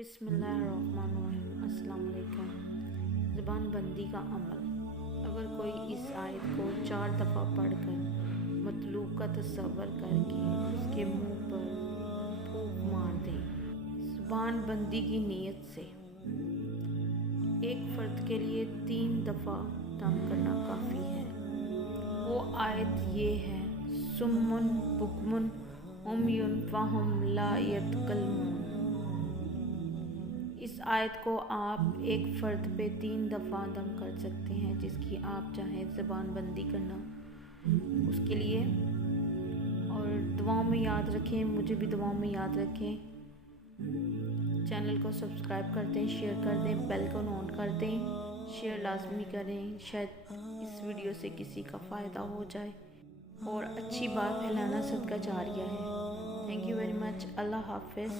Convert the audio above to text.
बिस्मिल्लाहिर्रहमानिर्रहीम। अस्सलाम वालेकुम। ज़बान बंदी का अमल। अगर कोई इस आयत को 4 दफ़ा पढ़कर मतलूब का तसव्वुर करके उसके मुंह पर फूंक मार दे ज़बान बंदी की नीयत से, एक फ़र्द के लिए 3 दफ़ा दम करना काफ़ी है। वो आयत ये है, सुम्मुन बुकमुन उम्युन फ़हुम ला यतकल्लमून। इस आयत को आप एक फ़र्द पे 3 दफ़ा दम कर सकते हैं, जिसकी आप चाहें ज़बान बंदी करना उसके लिए। और दुआओं में याद रखें, मुझे भी दुआओं में याद रखें। चैनल को सब्सक्राइब कर दें, शेयर कर दें, बेल को ऑन कर दें, शेयर लाजमी करें। शायद इस वीडियो से किसी का फ़ायदा हो जाए और अच्छी बात फैलाना सदका जारिया है। Thank you very much. अल्लाह हाफ़िज़।